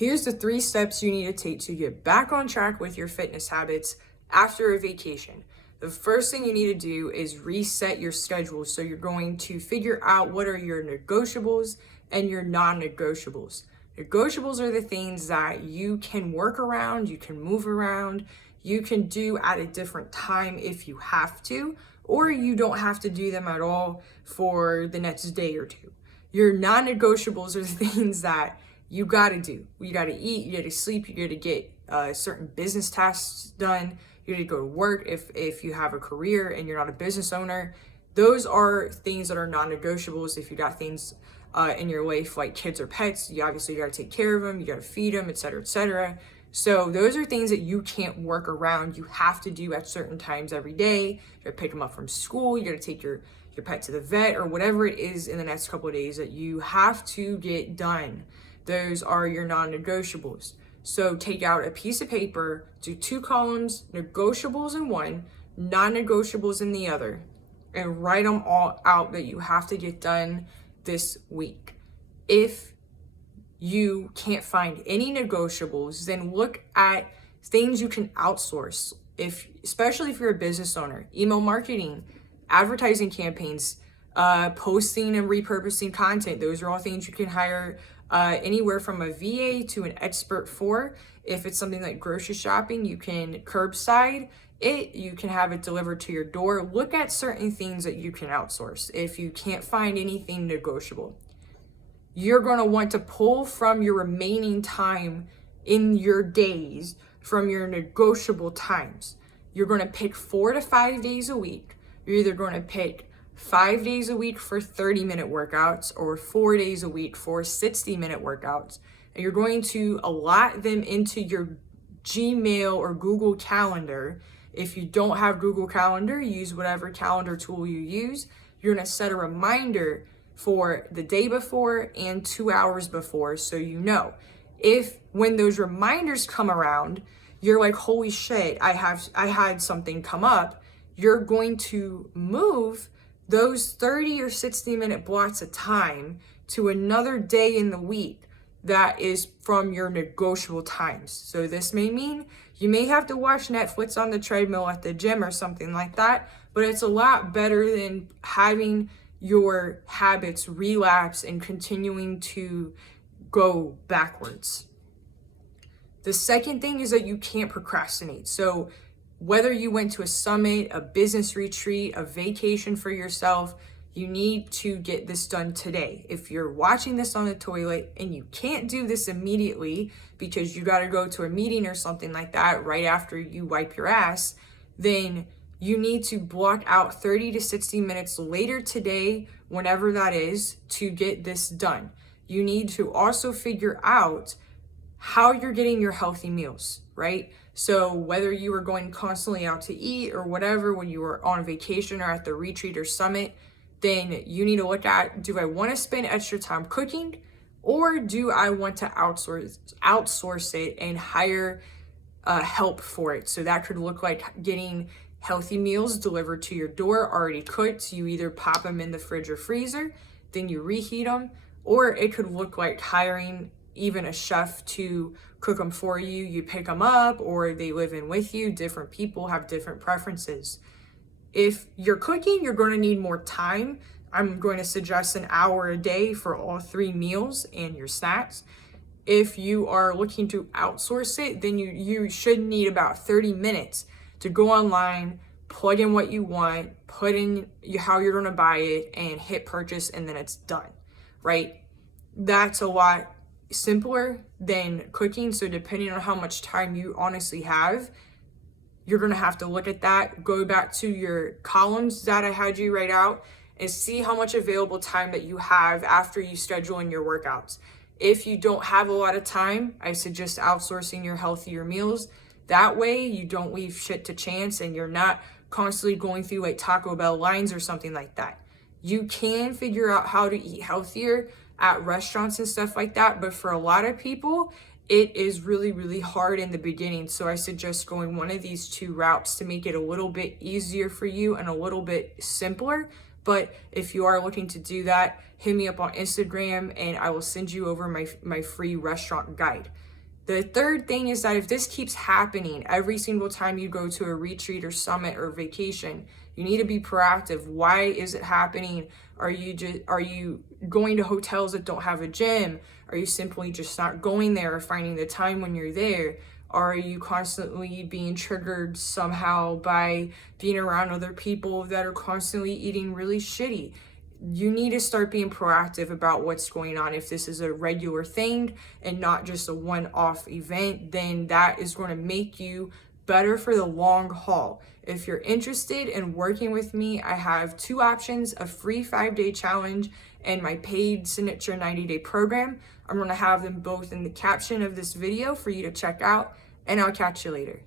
Here's the 3 steps you need to take to get back on track with your fitness habits after a vacation. The first thing you need to do is reset your schedule. So you're going to figure out what are your negotiables and your non-negotiables. Negotiables are the things that you can work around, you can move around, you can do at a different time if you have to, or you don't have to do them at all for the next day or two. Your non-negotiables are the things that you gotta do. You gotta eat, you gotta sleep, you gotta get certain business tasks done, you gotta go to work if you have a career and you're not a business owner. Those are things that are non-negotiables. If you got things in your life like kids or pets, you obviously gotta take care of them, you gotta feed them, etc., etc. So those are things that you can't work around. You have to do at certain times every day. You gotta pick them up from school, you gotta take your pet to the vet, or whatever it is in the next couple of days that you have to get done. Those are your non-negotiables. So take out a piece of paper, do 2 columns, negotiables in one, non-negotiables in the other, and write them all out that you have to get done this week. If you can't find any negotiables, then look at things you can outsource. Especially if you're a business owner, email marketing, advertising campaigns, posting and repurposing content. Those are all things you can hire anywhere from a VA to an expert for. If it's something like grocery shopping, you can curbside it, you can have it delivered to your door. Look at certain things that you can outsource if you can't find anything negotiable. You're going to want to pull from your remaining time in your days from your negotiable times. You're going to pick 4 to 5 days a week. You're either going to pick 5 days a week for 30-minute workouts or 4 days a week for 60-minute workouts. And you're going to allot them into your Gmail or Google Calendar. If you don't have Google Calendar, use whatever calendar tool you use. You're going to set a reminder for the day before and 2 hours before, so you know. If when those reminders come around, you're like, holy shit, I had something come up, you're going to move those 30 or 60-minute blocks of time to another day in the week that is from your negotiable times. So this may mean you may have to watch Netflix on the treadmill at the gym or something like that, but it's a lot better than having your habits relapse and continuing to go backwards. The second thing is that you can't procrastinate. So whether you went to a summit, a business retreat, a vacation for yourself, you need to get this done today. If you're watching this on the toilet and you can't do this immediately because you got to go to a meeting or something like that right after you wipe your ass, then you need to block out 30 to 60 minutes later today, whenever that is, to get this done. You need to also figure out how you're getting your healthy meals, right? So whether you were going constantly out to eat or whatever when you were on vacation or at the retreat or summit, then you need to look at, do I want to spend extra time cooking, or do I want to outsource it and hire help for it? So that could look like getting healthy meals delivered to your door, already cooked. You either pop them in the fridge or freezer, then you reheat them, or it could look like hiring even a chef to cook them for you. You pick them up, or they live in with you. Different people have different preferences. If you're cooking, you're going to need more time. I'm going to suggest an hour a day for all 3 meals and your snacks. If you are looking to outsource it, then you should need about 30 minutes to go online, plug in what you want, put in how you're going to buy it, and hit purchase, and then it's done, right? That's a lot simpler than cooking. So depending on how much time you honestly have, you're going to have to look at that, go back to your columns that I had you write out, and see how much available time that you have after you schedule in your workouts. If you don't have a lot of time, I suggest outsourcing your healthier meals. That way you don't leave shit to chance and you're not constantly going through like Taco Bell lines or something like that. You can figure out how to eat healthier at restaurants and stuff like that, but for a lot of people, it is really, really hard in the beginning. So I suggest going one of these 2 routes to make it a little bit easier for you and a little bit simpler. But if you are looking to do that, hit me up on Instagram and I will send you over my free restaurant guide. The third thing is that if this keeps happening every single time you go to a retreat or summit or vacation, you need to be proactive. Why is it happening? Are you going to hotels that don't have a gym? Are you simply just not going there or finding the time when you're there? Are you constantly being triggered somehow by being around other people that are constantly eating really shitty? You need to start being proactive about what's going on. If this is a regular thing and not just a one-off event, then that is going to make you better for the long haul. If you're interested in working with me, I have two options: a free 5-day challenge and my paid signature 90-day program. I'm going to have them both in the caption of this video for you to check out, and I'll catch you later.